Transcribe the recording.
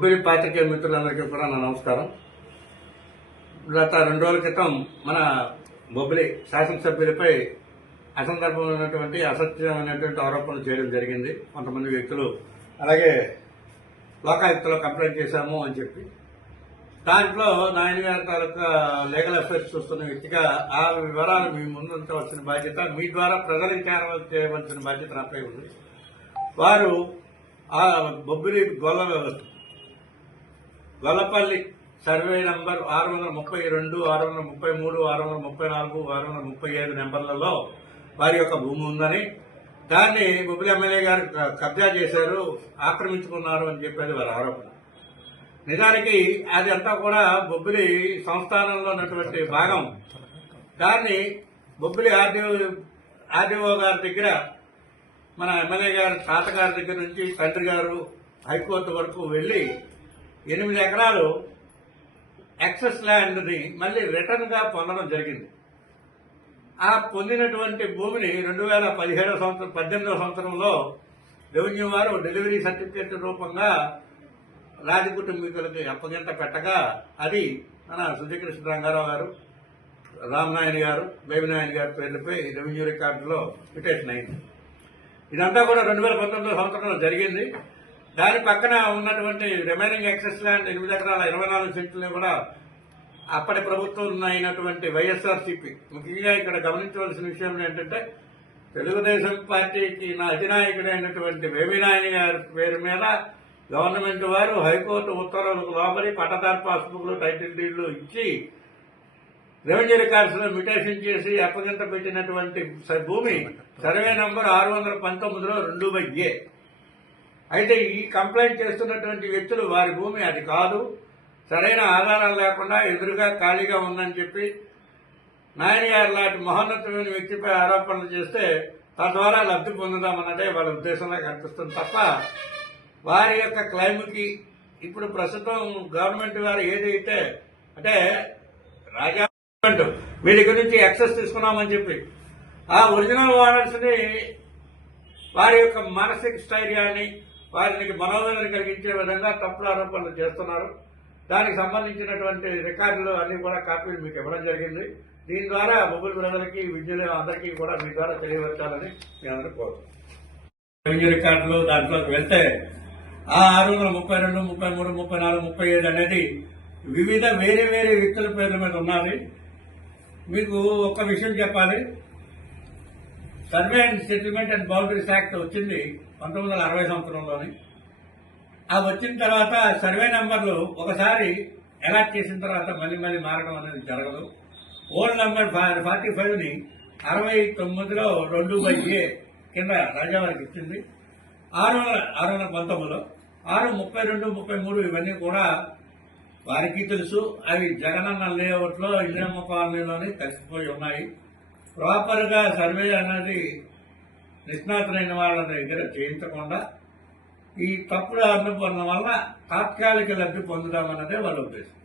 Mobile పాత్రికేయ మిత్రులందరికీ కూడా నా నమస్కారం. గత 2 రోజుల క్రితం మన బొబ్బిలి శాసనసభ్యులపై అసందర్భమైనటువంటి అసత్యమైనటువంటి ఆరోపణలు చేయడం జరిగింది. కొంతమంది వ్యక్తులు అలాగే లోకాయుక్తలో కంప్లైంట్ చేశాము అని చెప్పి దాంట్లో నాయన గారి తాలూకా లీగల్ అఫైర్స్ చూస్తున్న వ్యక్తిగా ఆ వివరాలు మీ ముందుంచవలసిన బాధ్యత, మీ ద్వారా ప్రజలకు చేయవలసిన బాధ్యత నాపై ఉంది. వారు ఆ బొబ్బిలి గొల్లపల్లి సర్వే నంబర్ 632, 633, 634, 635 నెంబర్లలో వారి యొక్క భూమి ఉందని, దాన్ని బొబ్బిలి ఎమ్మెల్యే గారు కబ్జా చేశారు, ఆక్రమించుకున్నారు అని చెప్పేది వారి ఆరోపణ. నిజానికి అది అంతా కూడా బొబ్బిలి సంస్థానంలో ఉన్నటువంటి భాగం. దాన్ని బొబ్బిలి ఆర్డీఓ గారి దగ్గర, మన ఎమ్మెల్యే గారి తాతగారి దగ్గర నుంచి తండ్రి గారు హైకోర్టు వరకు వెళ్లి 8 ఎకరాలు యాక్సెస్ ల్యాండ్ ని మళ్లీ రిటర్న్ గా పొందడం జరిగింది. ఆ పొందినటువంటి భూమిని 2018 సంవత్సరంలో రెవెన్యూ వారు డెలివరీ సర్టిఫికేట్ రూపంగా రాజకుటుంబీకులకి అప్పగింత పెట్టగా అది మన సుజయకృష్ణ రంగారావు గారు, రామనాయన గారు, బేబినాయన గారి పేర్లపై రెవెన్యూ రికార్డులో పిటిషన్ అయింది. ఇదంతా కూడా 2019 సంవత్సరంలో జరిగింది. దాని పక్కన ఉన్నటువంటి రిమైనింగ్ యాక్సెస్ ల్యాండ్ 8 ఎకరాల 24 సెంట్లని కూడా అప్పటి ప్రభుత్వం అయినటువంటి వైఎస్ఆర్సీపీ, ముఖ్యంగా ఇక్కడ గమనించవలసిన విషయం ఏంటంటే తెలుగుదేశం పార్టీకి నా అధినాయకుడైనటువంటి బేబినాయన గారి పేరు మీద గవర్నమెంట్ వారు హైకోర్టు ఉత్తర్వులకు లోబడి పట్టదారు పాస్బుక్లు, టైటిల్ డీడ్లు ఇచ్చి రెవెన్యూ రికార్డ్స్ లో మ్యుటేషన్ చేసి అప్పగింత పెట్టినటువంటి భూమి సర్వే నంబర్ 619లో 2/A. అయితే ఈ కంప్లైంట్ చేస్తున్నటువంటి వ్యక్తులు వారి భూమి అది కాదు, సరైన ఆధారాలు లేకుండా ఎదురుగా ఖాళీగా ఉందని చెప్పి నాయన గారు లాంటి మహోన్నతమైన వ్యక్తిపై ఆరోపణలు చేస్తే తద్వారా లబ్ధి పొందుదామన్నదే వాళ్ళ ఉద్దేశంలో కనిపిస్తుంది తప్ప వారి యొక్క క్లైమ్కి ఇప్పుడు ప్రస్తుతం గవర్నమెంట్ వారు ఏదైతే అంటే రాజా మీ దగ్గర నుంచి యాక్సెస్ తీసుకున్నామని చెప్పి ఆ ఒరిజినల్ ఓనర్స్ ని వారి యొక్క మానసిక స్థైర్యాన్ని, వారికి మనోవేదన కలిగించే విధంగా తప్పుడు ఆరోపణలు చేస్తున్నారు. దానికి సంబంధించినటువంటి రికార్డులు అన్ని కూడా కాపీలు మీకు ఇవ్వడం జరిగింది. దీని ద్వారా బొబ్బిలి ప్రజలకి, విద్యులు అందరికీ కూడా మీ ద్వారా తెలియవచ్చాలని మీ అందరూ కోరుతున్నాం. రెవెన్యూ రికార్డులు దాంట్లోకి వెళ్తే ఆ 632, 33, 34, 37 అనేది వివిధ వేరే వేరే వ్యక్తుల పేర్ల మీద ఉన్నది. మీకు ఒక విషయం చెప్పాలి, survey and settlement and boundaries act వచ్చింది 1960 సంవత్సరంలోని. ఆ వచ్చిన తర్వాత సర్వే నంబర్లు ఒకసారి అలాట్ చేసిన తర్వాత మళ్ళీ మారడం అనేది జరగదు. ఓల్డ్ నంబర్ 45ని 69లో 2/A కింద రాజావారికి ఇచ్చింది. 619లో 632, 33 ఇవన్నీ కూడా వారికి తెలుసు. అవి జగనన్న లేఅవుట్ లో ఇందిరమ్మ కాలనీలోని కలిసిపోయి ఉన్నాయి. ప్రాపర్ గా సర్వే అనేది నిష్ణాతులైన వాళ్ళ దగ్గర చేయించకుండా ఈ తప్పుడు అనుభవం వల్ల తాత్కాలిక లబ్ధి పొందుదామన్నదే వాళ్ళ ఉద్దేశం.